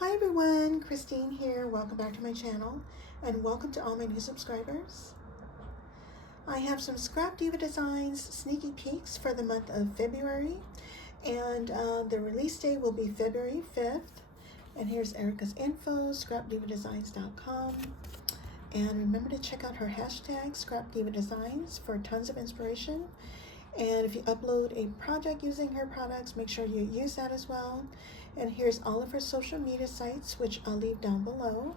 Hi everyone, Christine here. Welcome back to my channel and welcome to all my new subscribers. I have some Scrap Diva Designs sneaky peeks for the month of February, and the release date will be February 5th. And here's Erica's info, scrapdivadesigns.com. And remember to check out her hashtag scrapdivadesigns for tons of inspiration. And if you upload a project using her products, make sure you use that as well. And here's all of her social media sites, which I'll leave down below.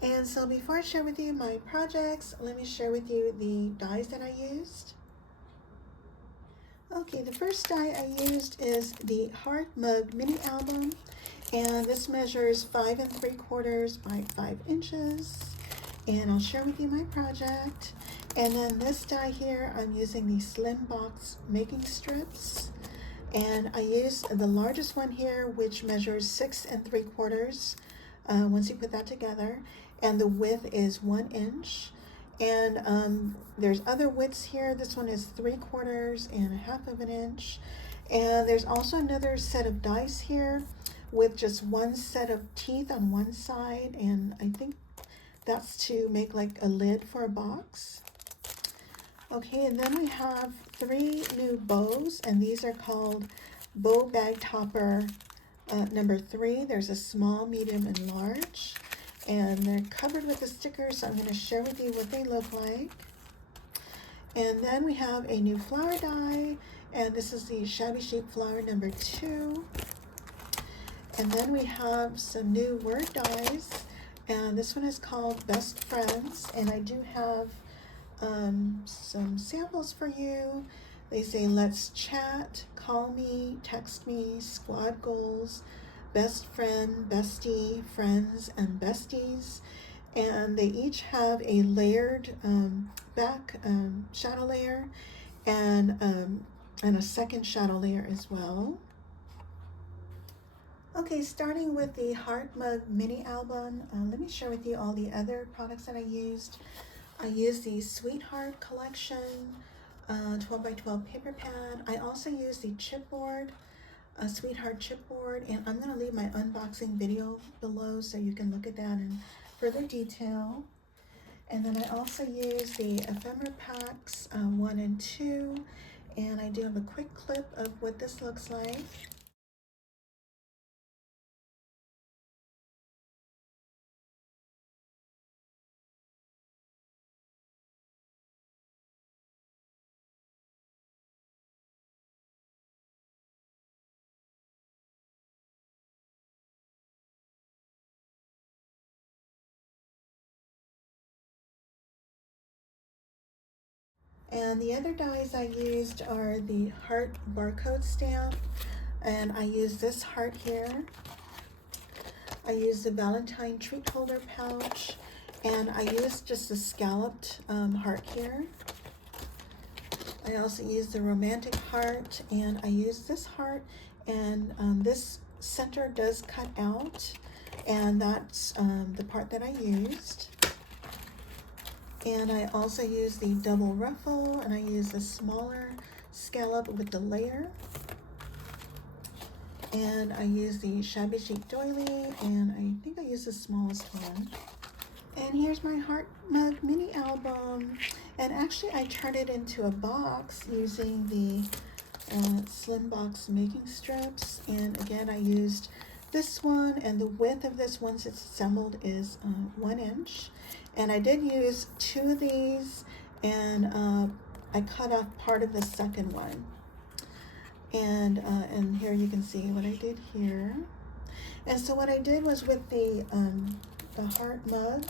And so before I share with you my projects, let me share with you the dies that I used. Okay, the first die I used is the Heart Mug Mini Album. And this measures 5 3/4 by 5 inches. And I'll share with you my project. And then this die here, I'm using the Slim Box Making Strips. And I used the largest one here, which measures 6 3/4 once you put that together. And the width is 1 inch. And there's other widths here. This one is 3/4 and 1/2 of an inch. And there's also another set of dies here with just one set of teeth on one side. And I think that's to make like a lid for a box. Okay, and then we have 3 new bows, and these are called Bow Bag Topper number 3. There's a small, medium, and large, and they're covered with the stickers, so I'm going to share with you what they look like. And then we have a new flower die, and this is the Shabby Chic Flower number 2. And then we have some new word dies, and this one is called Best Friends, and I do have some samples for you. They say let's chat, call me, text me, squad goals, best friend, bestie, friends, and besties. And they each have a layered back shadow layer and a second shadow layer as well. Okay, starting with the Heart Mug Mini Album, let me share with you all the other products that I used. I used the Sweetheart Collection 12 by 12 paper pad. I also used the Chipboard, Sweetheart Chipboard, and I'm going to leave my unboxing video below so you can look at that in further detail. And then I also used the Ephemera packs 1 and 2, and I do have a quick clip of what this looks like. And the other dies I used are the heart barcode stamp, and I use this heart here. I used the Valentine treat holder pouch, and I used just a scalloped heart here. I also used the romantic heart, and I used this heart, and this center does cut out, and that's the part that I used. And I also used the double ruffle, and I used a smaller scallop with the layer. And I used the Shabby Chic Doily, and I think I used the smallest one. And here's my Heart Mug Mini Album. And actually I turned it into a box using the Slim Box Making Strips. And again, I used this one, and the width of this once it's assembled is 1 inch. And I did use 2 of these, and I cut off part of the second one. And here you can see what I did here. And so what I did was with the heart mug,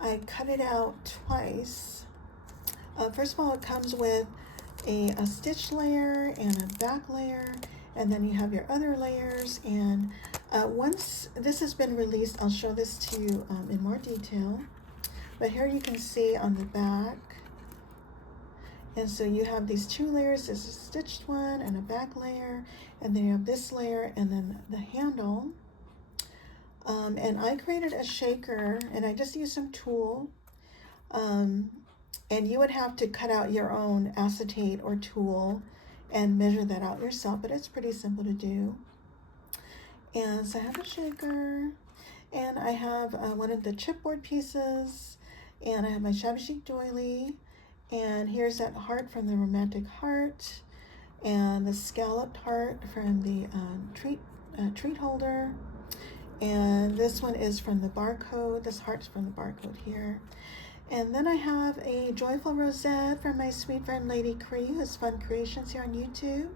I cut it out twice. First of all, it comes with a stitch layer and a back layer, and then you have your other layers. And once this has been released, I'll show this to you in more detail. But here you can see on the back, and so you have these 2 layers. There's a stitched one and a back layer, and then you have this layer and then the handle. And I created a shaker, and I just used some tulle. And you would have to cut out your own acetate or tulle and measure that out yourself, but it's pretty simple to do. And so I have a shaker, and I have one of the chipboard pieces, and I have my Shabby Chic Doily, and here's that heart from the Romantic Heart, and the scalloped heart from the treat holder, and this one is from the BarCode. This heart's from the BarCode here. And then I have a joyful rosette from my sweet friend Lady Cree, who has fun creations here on YouTube.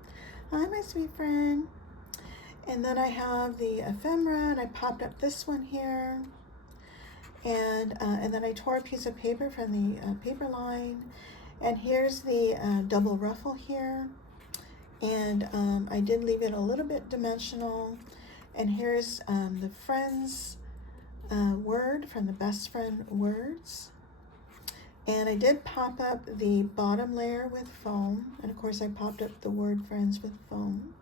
Hi, my sweet friend. And then I have the ephemera, and I popped up this one here. And then I tore a piece of paper from the paper line. And here's the double ruffle here. And I did leave it a little bit dimensional. And here's the friends word from the Best Friend Words. And I did pop up the bottom layer with foam. And of course I popped up the word friends with foam.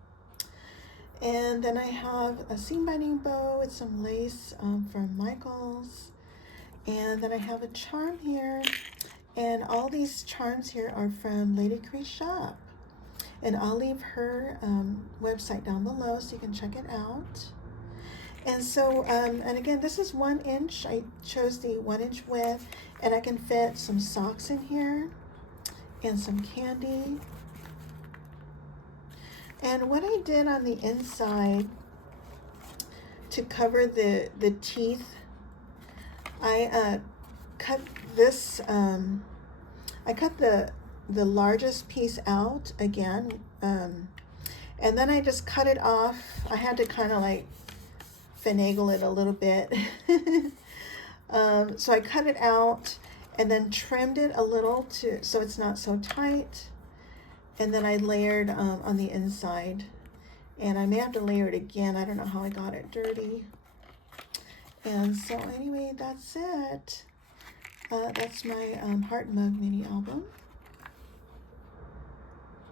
And then I have a seam binding bow with some lace from Michaels. And then I have a charm here. And all these charms here are from Lady Cree's shop. And I'll leave her website down below so you can check it out. And so, and again, this is 1 inch. I chose the 1 inch width, and I can fit some socks in here and some candy. And what I did on the inside to cover the teeth, I cut this, I cut the largest piece out again, and then I just cut it off. I had to kind of like finagle it a little bit. So I cut it out and then trimmed it a little so it's not so tight. And then I layered on the inside. And I may have to layer it again. I don't know how I got it dirty. And so anyway, that's it. That's my Heart Mug mini album.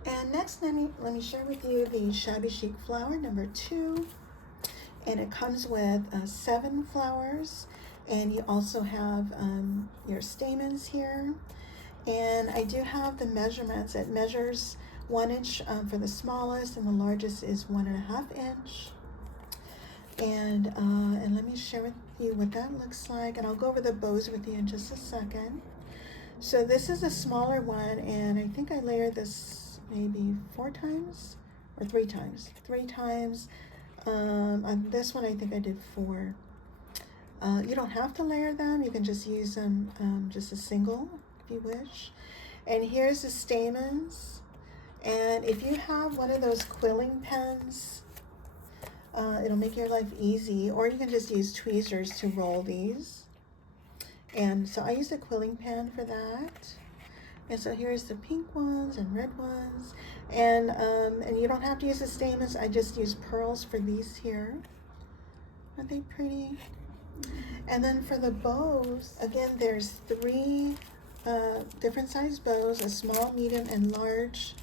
And next, let me share with you the Shabby Chic Flower number 2. And it comes with 7 flowers. And you also have your stamens here. And I do have the measurements. It measures 1 inch for the smallest, and the largest is 1.5 inch. And let me share with you what that looks like. And I'll go over the bows with you in just a second. So this is a smaller one, and I think I layered this maybe 4 times or 3 times. 3 times. On this one, I think I did 4. You don't have to layer them. You can just use them just a single if you wish. And here's the stamens. And if you have one of those quilling pens, it'll make your life easy. Or you can just use tweezers to roll these. And so I use a quilling pen for that. And so here's the pink ones and red ones. And you don't have to use the stamens. I just use pearls for these here. Aren't they pretty? And then for the bows, again, there's 3 different size bows, a small, medium, and large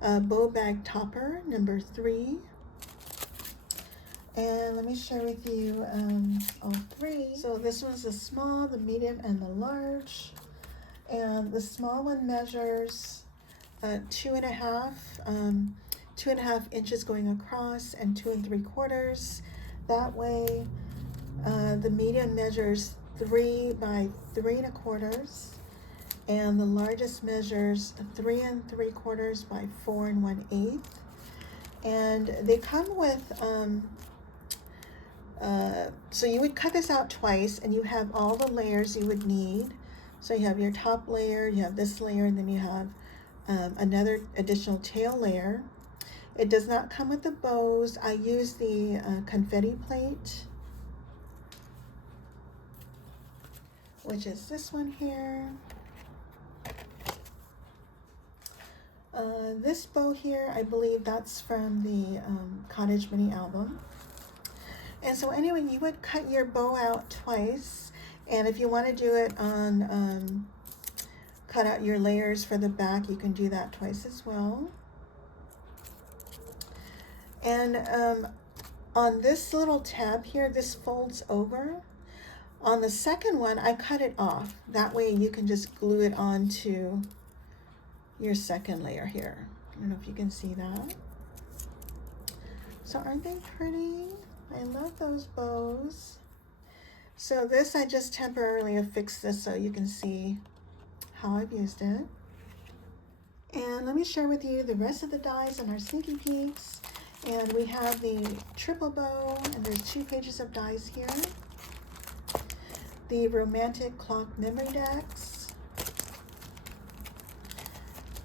bow bag topper, number 3. And let me share with you all 3. So this one's the small, the medium, and the large. And the small one measures 2.5 inches going across and 2 3/4 that way. The medium measures 3 by 3 1/4, and the largest measures 3 3/4 by 4 1/8. And they come with so you would cut this out twice, and you have all the layers you would need. So you have your top layer, you have this layer, and then you have another additional tail layer. It does not come with the bows. I use the Confetti Plate, which is this one here. This bow here, I believe that's from the Cottage Mini album. And so anyway, you would cut your bow out twice. And if you want to do it on, cut out your layers for the back, you can do that twice as well. And on this little tab here, this folds over. On the second one, I cut it off. That way you can just glue it onto your second layer here. I don't know if you can see that. So aren't they pretty? I love those bows. So this, I just temporarily affixed this so you can see how I've used it. And let me share with you the rest of the dies in our Sneaky Peeks. And we have the triple bow, and there's 2 pages of dies here. The romantic clock memory decks.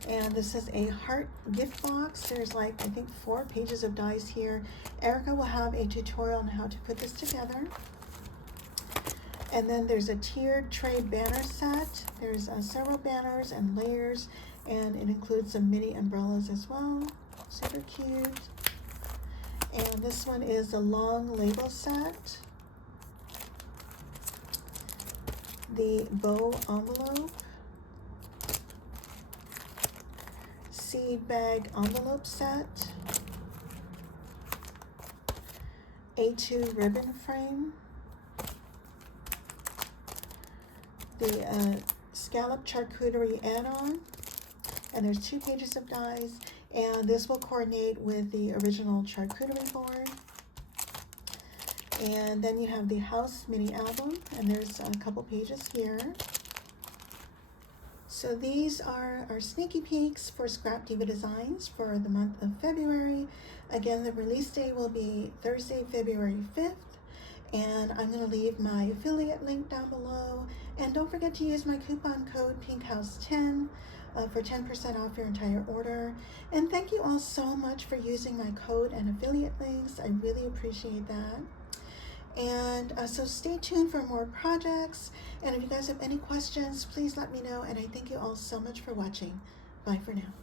And this is a heart gift box. There's like, I think 4 pages of dies here. Erica will have a tutorial on how to put this together. And then there's a tiered tray banner set. There's several banners and layers, and it includes some mini umbrellas as well. Super cute. And this one is a long label set. The bow envelope. Seed bag envelope set. A2 ribbon frame. The scallop charcuterie add-on, and there's 2 pages of dies, and this will coordinate with the original charcuterie board. And then you have the house mini album, and there's a couple pages here. So these are our Sneaky Peeks for Scrap Diva Designs for the month of February. Again, the release date will be Thursday, February 5th. And I'm going to leave my affiliate link down below. And don't forget to use my coupon code PINKHOUSE10 for 10% off your entire order. And thank you all so much for using my code and affiliate links. I really appreciate that. And so stay tuned for more projects. And if you guys have any questions, please let me know. And I thank you all so much for watching. Bye for now.